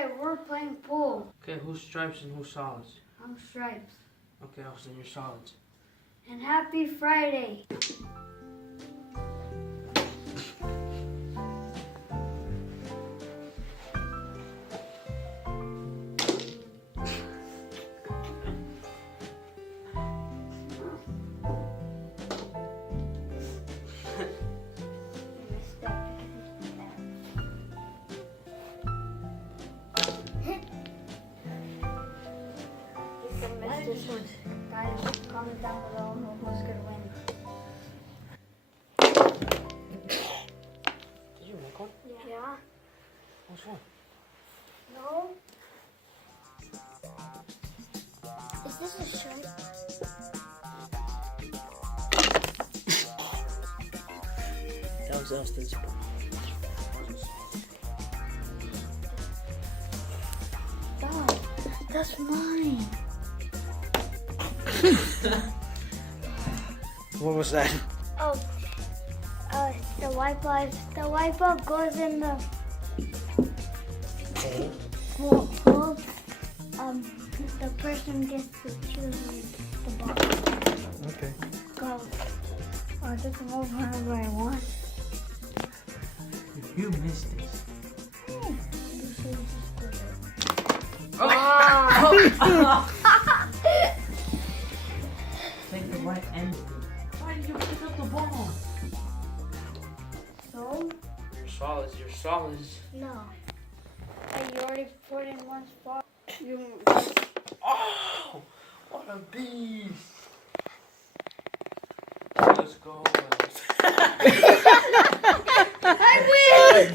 Okay, we're playing pool. Okay, who's stripes and who's solids? I'm Stripes. Okay, Austin, you're solids. And happy Friday. This one. Guys, comment down below who's gonna win. Did you make one? Yeah. Which one? No. Is this a shirt? That was Austin's. Dog, that's mine. What was that? Oh, the white bulb goes in the hole. The person gets to choose the ball. Okay. Go. Or just move whenever I want. If you missed this. You should just do it. Oh! Take the right end. Why did you pick up the ball? So? You're solids, you're solids. No. You already put in one spot. Oh! What a beast! Let's go. I win!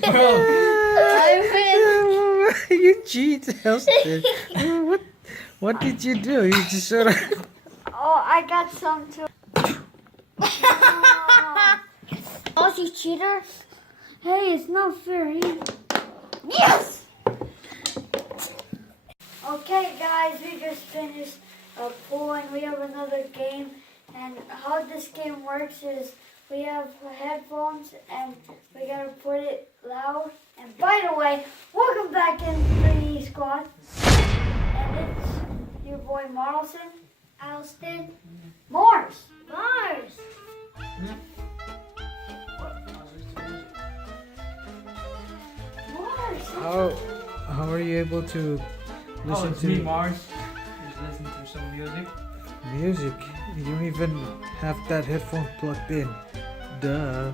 Bro! I You cheat, Austin. What did you do? You just sort of. win! Oh, I got some too. Aussie cheater? Hey, it's not fair. Yes! Okay, guys, we just finished a pool and we have another game. And how this game works is we have headphones and we gotta put it loud. And by the way, welcome back in 3D Squad. And it's your boy Marlson, Alston, Mars. Mars! Mars! How are you able to listen It's to me, Mars. Just listen to some music. music? You don't even have that headphone plugged in. Duh.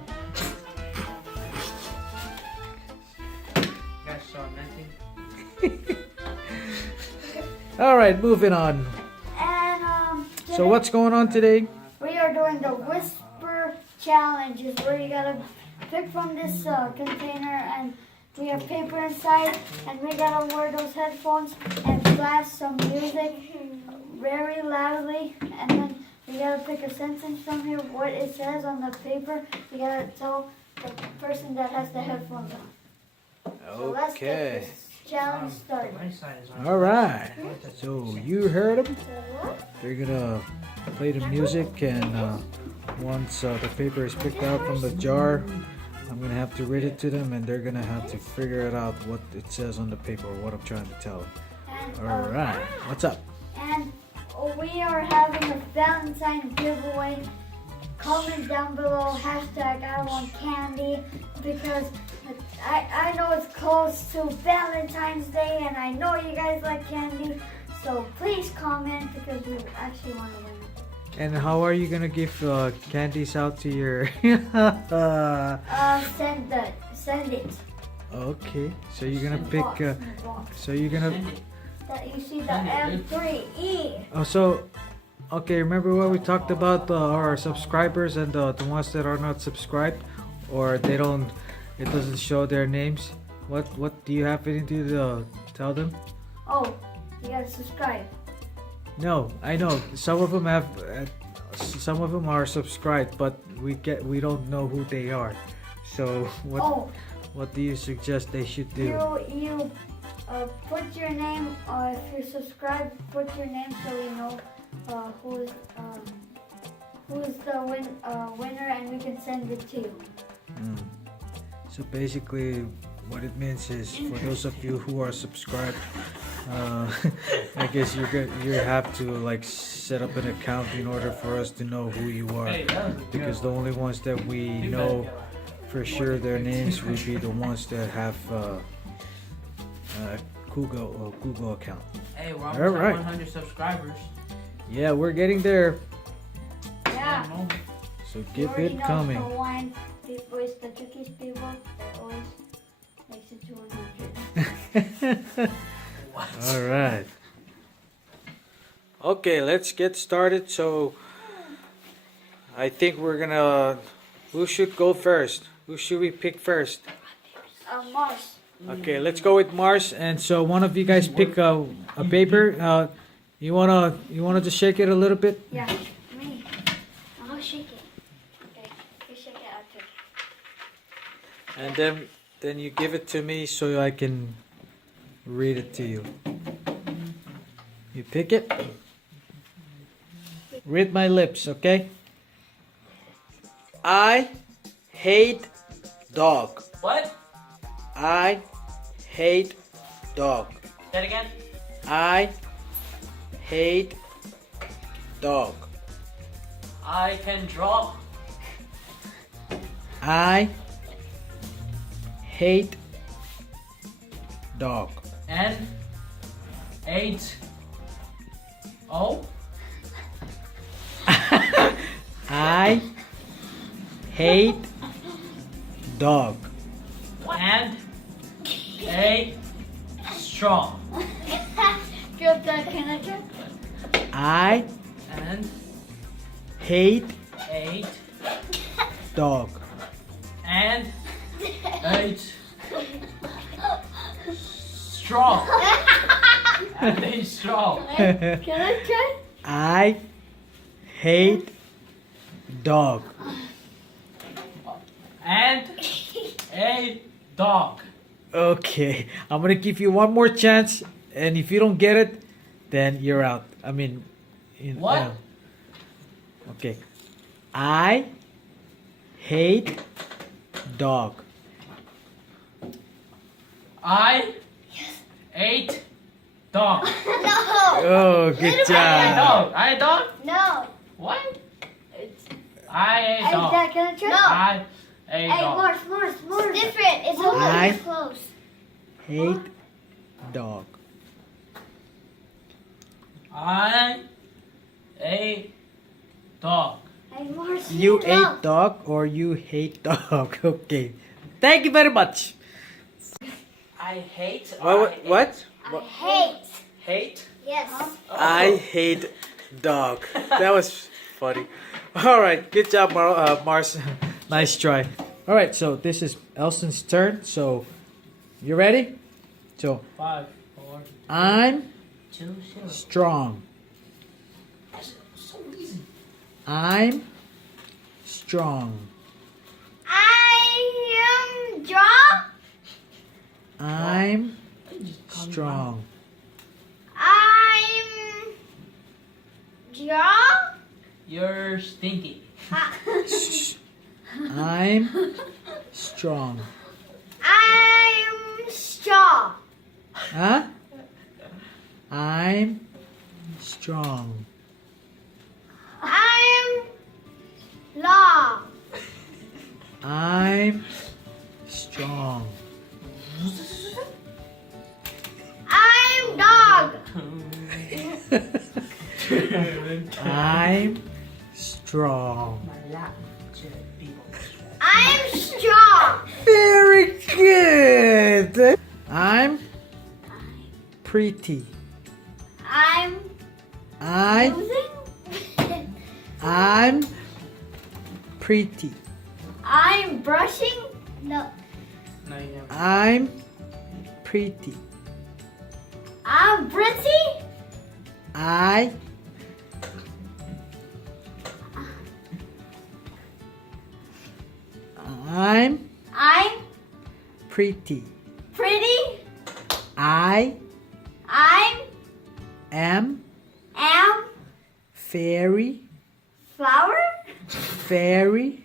You guys saw nothing. All right, moving on. And So what's going on today? we are doing the Whisper Challenge, is where you gotta pick from this container, and we have paper inside, and we gotta wear those headphones and blast some music very loudly, and then we gotta pick a sentence from here, what it says on the paper. We gotta tell the person that has the headphones on. So let's get Okay. this challenge started. My side is on. All right. So you heard them. What? They're gonna play the music, and once the paper is picked out from the jar, I'm gonna have to read it to them, and they're gonna have to figure it out what it says on the paper, what I'm trying to tell them. And, All right. What's up? And we are having a Valentine's giveaway. Comment down below hashtag I want candy, because I know it's close to Valentine's Day and I know you guys like candy. So please comment, because we actually want to win. And how are you gonna give candies out to your? Send it. Okay. So you're gonna In pick. box, in the box. So you're gonna. Send it. That you see the Send it. M3E. Oh, so. Okay. Remember what we talked about our subscribers and the ones that are not subscribed, or they don't. It doesn't show their names. What do you have anything to tell them? Oh, you gotta subscribe. No, I know some of them have. Some of them are subscribed, but we don't know who they are. So what do you suggest they should do? You put your name, if you're subscribed, put your name so we know who's the winner, and we can send it to you. So basically, what it means is, for those of you who are subscribed, I guess you have to like set up an account in order for us to know who you are, because the only ones that we know for sure their names would be the ones that have Google account. Hey, we're almost All right. at 100 subscribers. Yeah, we're getting there, Yeah. so You keep already it know coming. The wine people is the Turkish people that always makes it to 100. All right. Okay, let's get started. So I think we're gonna. Who should go first? Who should we pick first? Mars. Okay, let's go with Mars. And so one of you guys pick a paper. You wanna just shake it a little bit? Yeah, me. I'll shake it. Okay, you shake it after. And then you give it to me so I can read it to you. You pick it. Read my lips, okay? I hate dog. What? I hate dog. Say it again. I hate dog. I can draw. I hate dog. And 8 Oh. I hate dog. And a straw. Drop that, can I drop? I And hate 8 dog. and 8 straw. And a straw. Can I try? I hate dog. And a dog. Okay, I'm gonna give you one more chance, and if you don't get it, then you're out. I mean, What? Okay. I hate dog. I ate dog. No. Oh, good I ate job. dog. I ate dog? No. What? It's, I ate Hey, dog. Dad, can I try? I ate Hey, dog. Mars. It's different. It's a I- little close. Hate dog. I ate dog. Hey, Mars. You ate ate dog or you hate dog? Okay. Thank you very much. I hate. What? Hate. Hate. Yes. I hate dog. That was funny. All right, good job, Mars. Nice try. All right, so this is Elson's turn. So, you ready? So, 5, 4, I'm 2, 0. strong. That's so easy. I'm strong. I am draw. I'm strong. I'm draw. You're stinky. I'm strong. I'm straw. Huh? I'm strong. I'm long. I'm strong. I'm dog. I'm strong. I'm strong. Very good. I'm pretty. I'm losing. I'm pretty. I'm brushing. No. No, you never. I'm pretty. I'm pretty. I I'm I'm pretty. pretty. I I'm am very flower. very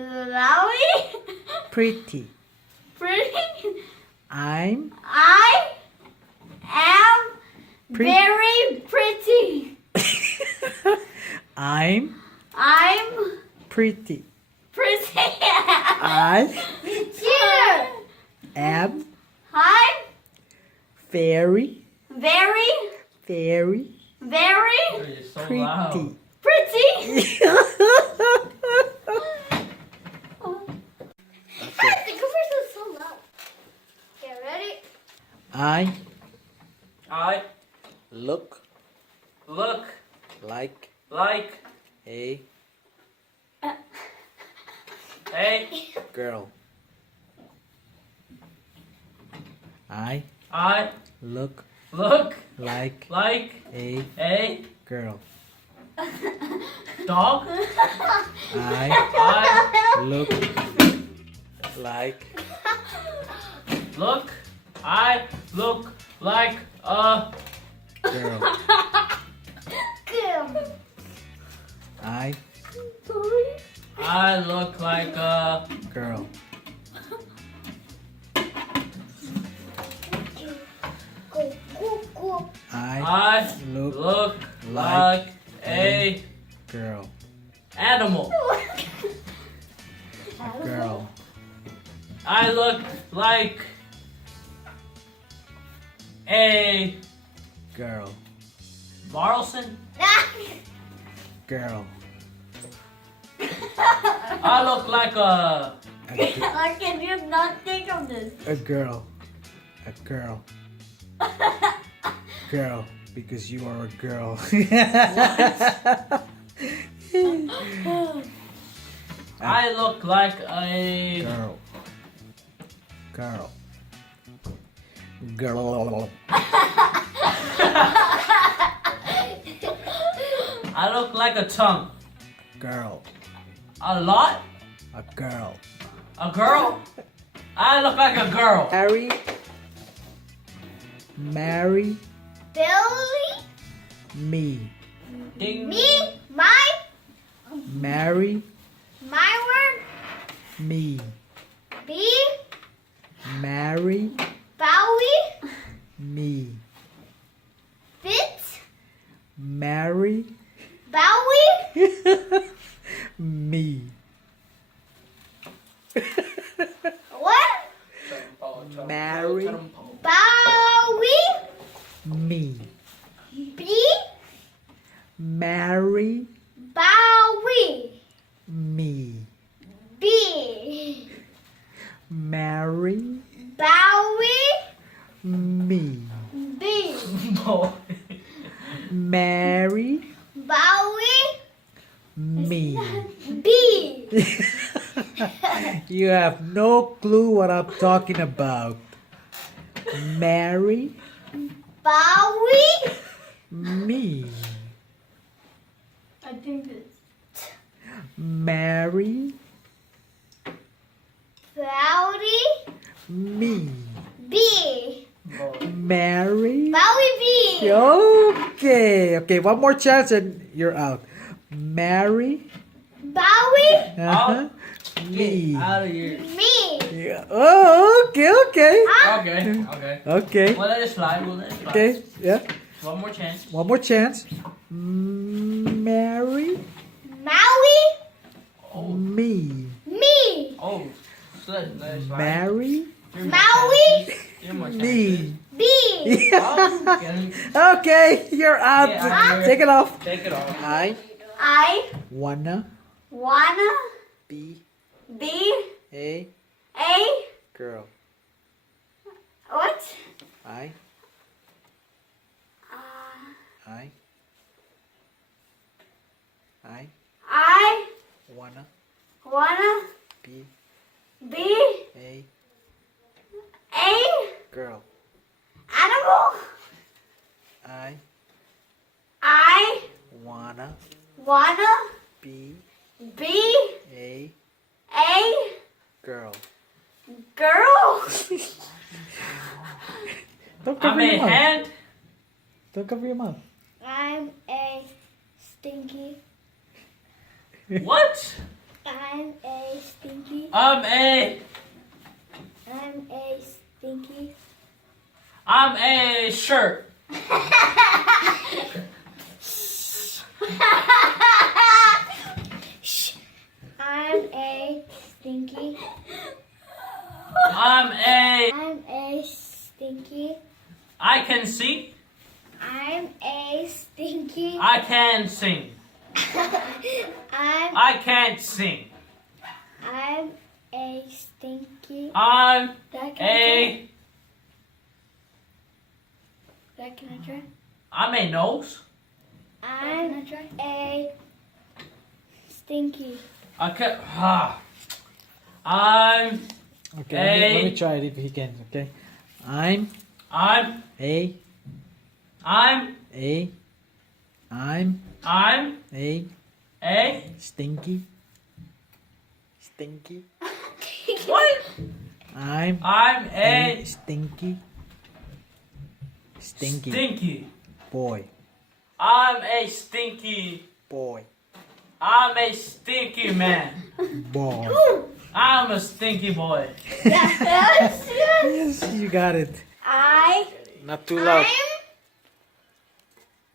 Lowy. pretty. Pretty. I'm I am Pretty. very pretty. I'm I'm pretty. pretty. I Cheer. am I'm very, very, very very You're so pretty. loud. pretty. The gophers are so loud. Okay, ready? I I look look like like a a girl. I I look look like like a a girl. dog. I I look like look. I look like a girl. Good. I I look like a girl. Go, go, go. I I look look like like a girl. animal. A girl. I look like a Girl. Marlson. Girl. I look like a I can you not think of this? A girl. A girl. Girl. Because you are a girl. I look like a Girl. Girl. Girl. I look like a tongue. Girl. A lot? A girl. A girl? I look like a girl. Harry. Marry Billy, me. Ding. me, my Marry word, me. B, Marry Bowie, me. Fit, Marry Bowie, me. what? Marry Bowie, me. B, Marry Bowie, me. B, Marry Bowie, me. B, No. Marry Bowie, me. B. You have no clue what I'm talking about. Marry Bowie. me. I think it's Marry Bowie, me. B. Marry. Bowie, B. Okay. Okay, one more chance and you're out. Marry Bowie, uh-huh. me. Get out of here. me. Yeah. Oh, okay, okay. Okay. Okay. Okay. We'll let it slide. We'll let it slide. Okay, yeah. One more chance. One more chance. Marry Maui, Oh. me. me. Oh. So let it slide. Marry Give me Maui? chances. Give me more me. chances. B. Oh, get him. Okay, you're out. Get out of here. Take it off. Take it off. I Wanna wanna be be a a girl. what? I Uh, I I wanna wanna be be a a girl. animal. I I wanna wanna be be a a girl. girl. Don't I'm cover a your mouth. hand. Don't cover your mouth. I'm a stinky. What? I'm a stinky. I'm a I'm I'm a stinky. I'm a shirt. I'm a stinky. I'm a stinky. I can see. I'm a stinky. I can sing. I can't sing. I'm a stinky. I'm That a can I try? I'm a nose. I'm a stinky. Okay. I'm Okay, let me try it if he can. Okay, I'm I'm a I'm a I'm a stinky stinky. what? I'm I'm a a stinky stinky. boy. I'm a stinky. Boy. I'm a stinky man. Boy. I'm a stinky boy. Yes, you got it. I Not too loud.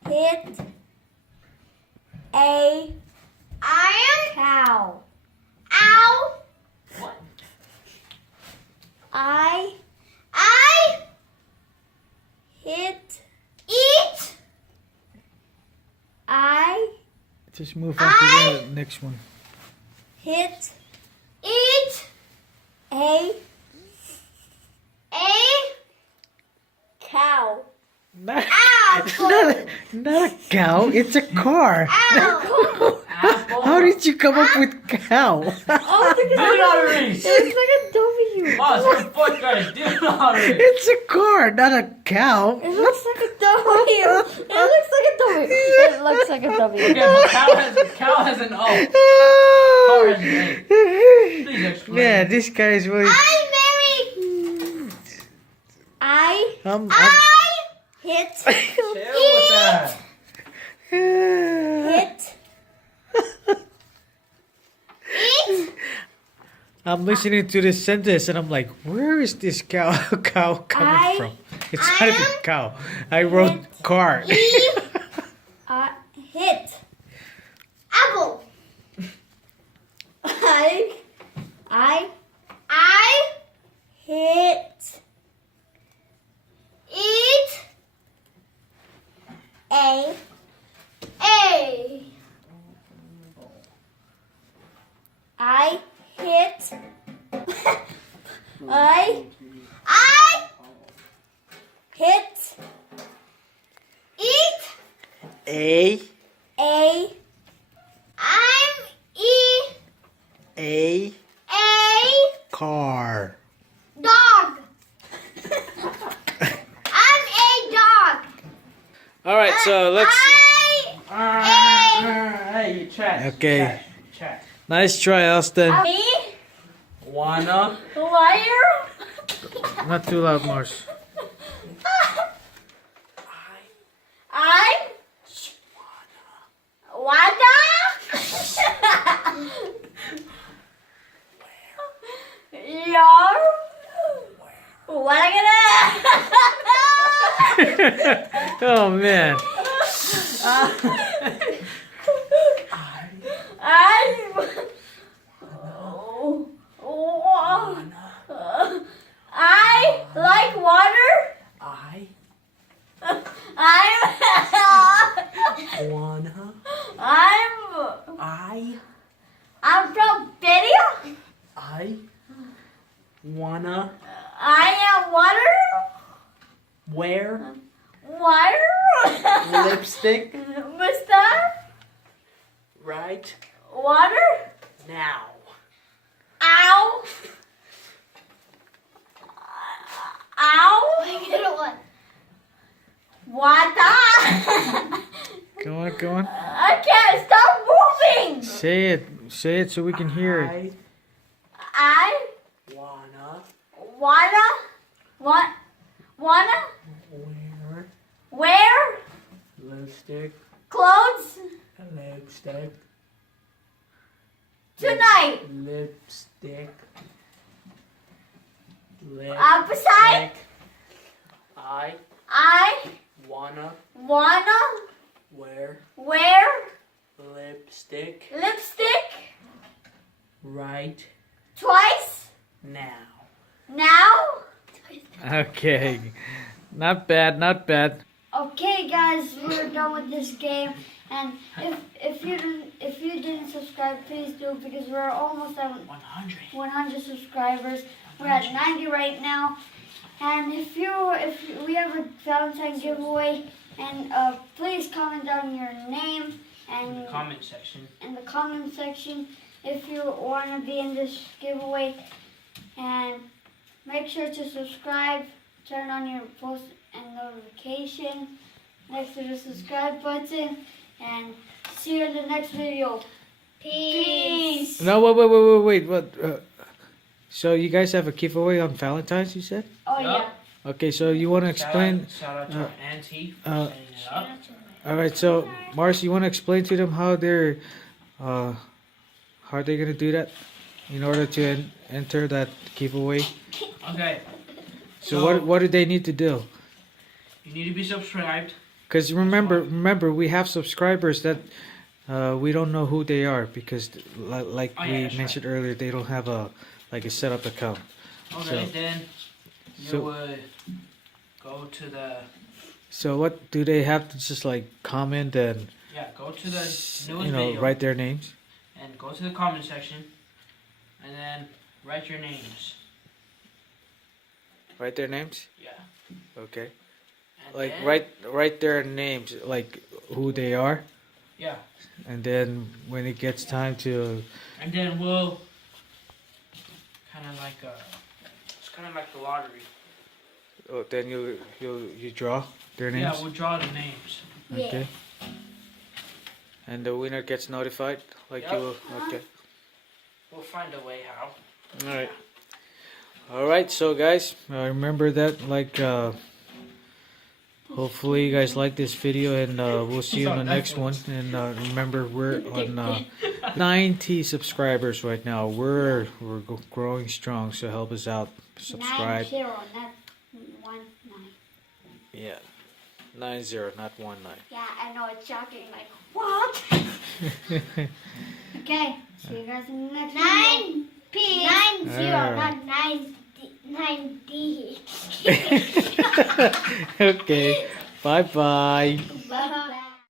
hit a cow. Ow! What? I hit I Just move on to the next one. hit a cow. Not, Ow! not a cow, it's a car. Ow! How did you come up with cow? Do not reach. It's like a W. Boss, your foot got do not reach. It's a car, not a cow. It looks like a W. It looks like a W. It looks like a W. Okay, but cow has an O. Car has an A. Please explain. Yeah, this guy is really. I'm married. I hit Chill with that. hit I'm listening to this sentence and I'm like, where is this cow coming I from? It's not even cow. I wrote car. hit apple. I hit eat a I hit I hit eat A I'm a a car. dog. I'm a dog. All right, so let's. Hey, you chat. Okay. Chat. Nice try, Austin. Me? Wanna? Liar? Not too loud, Mars. I Wanda? Yar? What Oh man. I like water. Wanna? I'm from Betty. Wanna? I am water. Wear Water. lipstick Mustache. right Water. now. Ow. Ow. Get one. Water. Go on, go on. I can't stop moving. Say it so we can hear it. I Wanna wanna wear wear lipstick clothes lipstick tonight. lipstick Opposite. I I wanna wanna wear wear lipstick lipstick right twice now. now. Okay. Not bad, not bad. Okay, guys, we're done with this game. And if you didn't subscribe, please do, because we're almost at 100. 100 subscribers. We're at 90 right now. And if we have a Valentine giveaway, and please comment down your name In the and comment section. in the comment section if you want to be in this giveaway. And make sure to subscribe, turn on your post and notification next to the subscribe button, and see you in the next video. Peace. No, wait. What? So you guys have a giveaway on Valentine's, you said? Oh Yup. yeah. Okay, so you want to explain? Shout out to our auntie for uh, setting it up. All right, so Marcy, you want to explain to them how they're, how are they gonna do that in order to enter that giveaway? Okay. So what do they need to do? You need to be subscribed. Because remember, we have subscribers that we don't know who they are because, like Oh, yeah, we that's mentioned earlier, they don't have a set up account. Okay, So- then you so- would go to the So what do they have to just like comment and go to the newest video write their names? and go to the comment section and then write your names. Write their names? Yeah. Okay. And Like then, write their names, like who they are, Yeah. and then when it gets time to And then we'll kind of like it's kind of like the lottery. then you draw their names. Yeah, we'll draw the names. Yeah. Okay. And the winner gets notified, like Yep. you will. Okay. We'll find a way how. All right. All right. So guys, remember that. Like, hopefully you guys like this video, and we'll see you in the next one. And remember, we're on 90 subscribers right now. We're growing strong. So help us out. Subscribe. 90, not 19. Yeah. 90, not 19. Yeah, I know, it's shocking. Like, what? Okay, see you guys in the next video. Peace. 90, Alright. not 90. Okay. Bye bye. Bye.